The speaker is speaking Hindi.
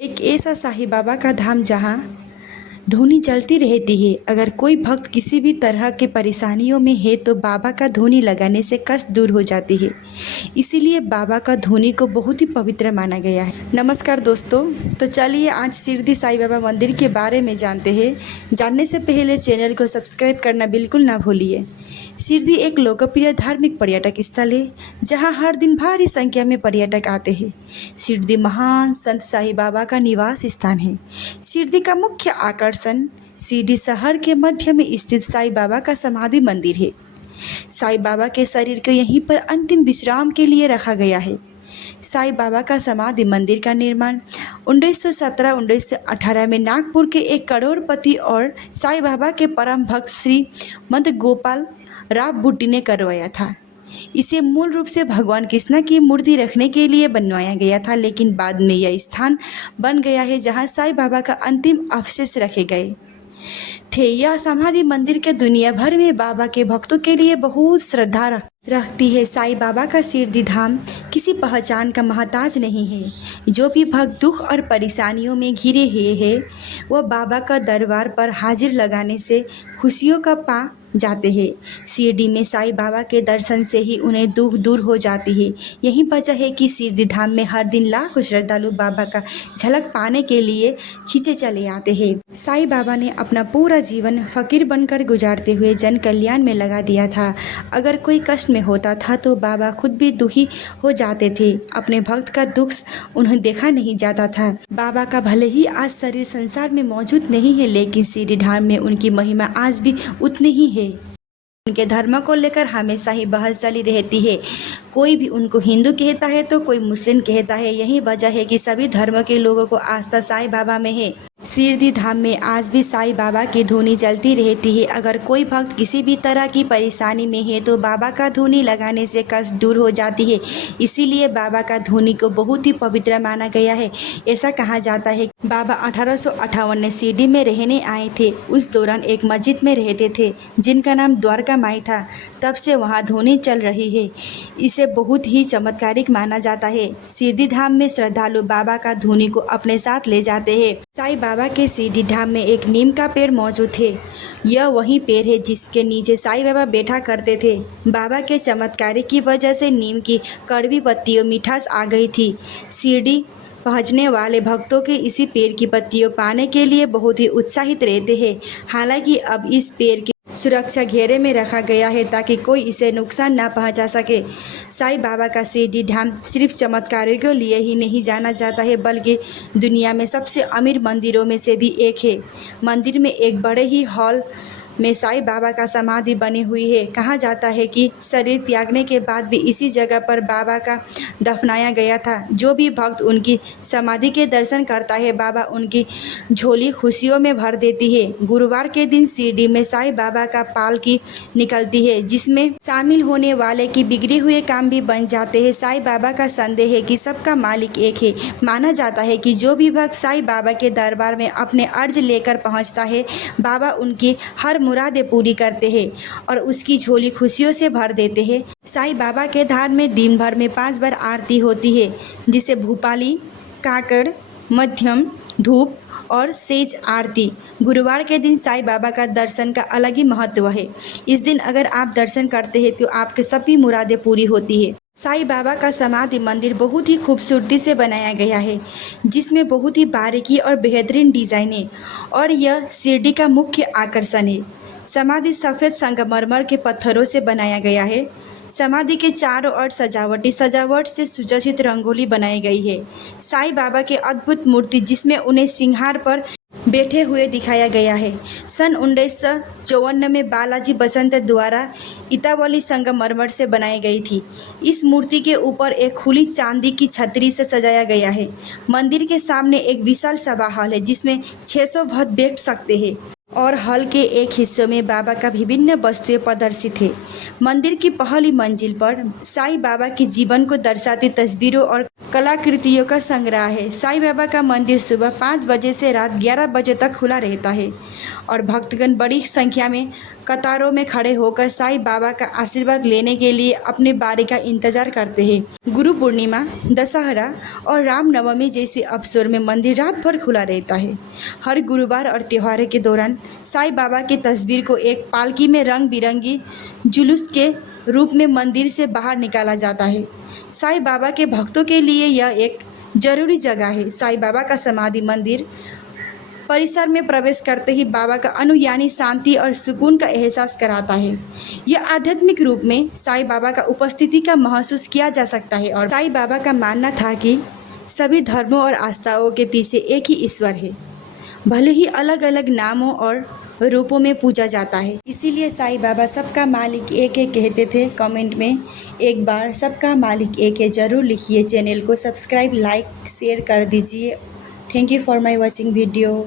एक ऐसा साईं बाबा का धाम जहाँ धूनी जलती रहती है। अगर कोई भक्त किसी भी तरह के परेशानियों में है तो बाबा का धूनी लगाने से कष्ट दूर हो जाती है। इसीलिए बाबा का धूनी को बहुत ही पवित्र माना गया है। नमस्कार दोस्तों, तो चलिए आज शिरडी साईं बाबा मंदिर के बारे में जानते हैं। जानने से पहले चैनल को सब्सक्राइब करना बिल्कुल ना भूलिए। शिरडी एक लोकप्रिय धार्मिक पर्यटक स्थल है जहां हर दिन भारी संख्या में पर्यटक आते हैं। शिरडी महान संत साईं बाबा का निवास स्थान है। शिरडी का मुख्य आकर्षण शिरडी शहर के मध्य में स्थित साईं बाबा का समाधि मंदिर है। साईं बाबा के शरीर को यहीं पर अंतिम विश्राम के लिए रखा गया है। साईं बाबा का समाधि मंदिर का निर्माण 1917-1918 में नागपुर के एक करोड़पति और साईं बाबा के परम भक्त श्री मंत गोपाल राव बुट्टी ने करवाया था। इसे मूल रूप से भगवान कृष्ण की मूर्ति रखने के लिए बनवाया गया था, लेकिन बाद में यह स्थान बन गया है जहां साईं बाबा का अंतिम अवशेष रखे गए थे। यह समाधि मंदिर के दुनिया भर में बाबा के भक्तों के लिए बहुत श्रद्धा रखती है। साईं बाबा का शिरडी धाम किसी पहचान का मोहताज नहीं है। जो भी भक्त दुख और परेशानियों में घिरे हुए हैं वह बाबा का दरबार पर हाजिर लगाने से खुशियों का पा जाते हैं। शिरडी में साईं बाबा के दर्शन से ही उन्हें दुख दूर हो जाती है। यही वजह है कि शिरडी धाम में हर दिन लाखों श्रद्धालु बाबा का झलक पाने के लिए खींचे चले आते हैं। साईं बाबा ने अपना पूरा जीवन फकीर बनकर गुजारते हुए जन कल्याण में लगा दिया था। अगर कोई कष्ट में होता था तो बाबा खुद भी दुखी हो जाते थे। अपने भक्त का दुख उन्हें देखा नहीं जाता था। बाबा का भले ही आज शरीर संसार में मौजूद नहीं है, लेकिन शिरडी धाम में उनकी महिमा आज भी उतनी ही है। उनके धर्म को लेकर हमेशा ही बहस चली रहती है। कोई भी उनको हिंदू कहता है तो कोई मुस्लिम कहता है। यही वजह है कि सभी धर्मों के लोगों को आस्था साईं बाबा में है। शिरडी धाम में आज भी साईं बाबा की धूनी जलती रहती है। अगर कोई भक्त किसी भी तरह की परेशानी में है तो बाबा का धूनी लगाने से कष्ट दूर हो जाती है। इसीलिए बाबा का धूनी को बहुत ही पवित्र माना गया है। ऐसा कहा जाता है कि बाबा 1858 में शिरडी में रहने आए थे। उस दौरान एक मस्जिद में रहते थे जिनका नाम द्वारका माई था। तब से वहाँ धूनी चल रही है। इसे बहुत ही चमत्कारिक माना जाता है। शिरडी धाम में श्रद्धालु बाबा का धूनी को अपने साथ ले जाते हैं। साईं बाबा के शिरडी धाम में एक नीम का पेड़ मौजूद है। यह वही पेड़ है जिसके नीचे साईं बाबा बैठा करते थे। बाबा के चमत्कार की वजह से नीम की कड़वी पत्तियों मिठास आ गई थी। शिरडी पहुंचने वाले भक्तों के इसी पेड़ की पत्तियों पाने के लिए बहुत ही उत्साहित रहते हैं। हालांकि अब इस पेड़ की सुरक्षा घेरे में रखा गया है ताकि कोई इसे नुकसान ना पहुंचा सके। साईं बाबा का शिरडी धाम सिर्फ चमत्कारों के लिए ही नहीं जाना जाता है, बल्कि दुनिया में सबसे अमीर मंदिरों में से भी एक है। मंदिर में एक बड़े ही हॉल में साईं बाबा का समाधि बनी हुई है। कहा जाता है कि शरीर त्यागने के बाद भी इसी जगह पर बाबा का दफनाया गया था। जो भी भक्त उनकी समाधि के दर्शन करता है बाबा उनकी झोली खुशियों में भर देती है। गुरुवार के दिन शिरडी में साईं बाबा का पालकी निकलती है जिसमें शामिल होने वाले की बिगड़े हुए काम भी बन जाते हैं। साईं बाबा का संदेह है कि सबका मालिक एक है। माना जाता है कि जो भी भक्त साईं बाबा के दरबार में अपने अर्ज लेकर पहुँचता है बाबा उनकी हर मुरादें पूरी करते हैं और उसकी झोली खुशियों से भर देते हैं। साईं बाबा के धाम में दिन भर में 5 बार आरती होती है, जिसे भूपाली, काकड़, मध्यम, धूप और सेज आरती। गुरुवार के दिन साईं बाबा का दर्शन का अलग ही महत्व है। इस दिन अगर आप दर्शन करते हैं तो आपके सभी मुरादें पूरी होती है। साईं बाबा का समाधि मंदिर बहुत ही खूबसूरती से बनाया गया है, जिसमें बहुत ही बारीकी और बेहतरीन डिज़ाइन है और यह शिरडी का मुख्य आकर्षण है। समाधि सफ़ेद संगमरमर के पत्थरों से बनाया गया है। समाधि के चारों ओर सजावट से सुसज्जित रंगोली बनाई गई है। साईं बाबा की अद्भुत मूर्ति जिसमें उन्हें सिंहार पर बैठे हुए दिखाया गया है। सन 1954 में बालाजी बसंत द्वारा इतावली संगमरमर से बनाई गई थी। इस मूर्ति के ऊपर एक खुली चांदी की छतरी से सजाया गया है। मंदिर के सामने एक विशाल सभा हॉल है जिसमें 600 भक्त बैठ सकते हैं और हॉल के एक हिस्से में बाबा का विभिन्न वस्तुएं प्रदर्शित है। मंदिर की पहली मंजिल पर साईं बाबा के जीवन को दर्शाती तस्वीरों और कलाकृतियों का संग्रह है। साईं बाबा का मंदिर सुबह 5 बजे से रात 11 बजे तक खुला रहता है और भक्तगण बड़ी संख्या में कतारों में खड़े होकर साईं बाबा का आशीर्वाद लेने के लिए अपने बारी का इंतजार करते हैं। गुरु पूर्णिमा, दशहरा और रामनवमी जैसे अवसर में मंदिर रात भर खुला रहता है। हर गुरुवार और त्योहारों के दौरान साईं बाबा की तस्वीर को एक पालकी में रंग बिरंगी जुलूस के रूप में मंदिर से बाहर निकाला जाता है। साईं बाबा के भक्तों के लिए यह एक जरूरी जगह है। साईं बाबा का समाधि मंदिर परिसर में प्रवेश करते ही बाबा का अनुयायी शांति और सुकून का एहसास कराता है। यह आध्यात्मिक रूप में साईं बाबा का उपस्थिति का महसूस किया जा सकता है और साईं बाबा का मानना था कि सभी धर्मों और आस्थाओं के पीछे एक ही ईश्वर है, भले ही अलग अलग नामों और रूपों में पूजा जाता है। इसीलिए साईं बाबा सबका मालिक एक है कहते थे। कमेंट में एक बार सबका मालिक एक है ज़रूर लिखिए। चैनल को सब्सक्राइब, लाइक, शेयर कर दीजिए। Thank you for my watching video.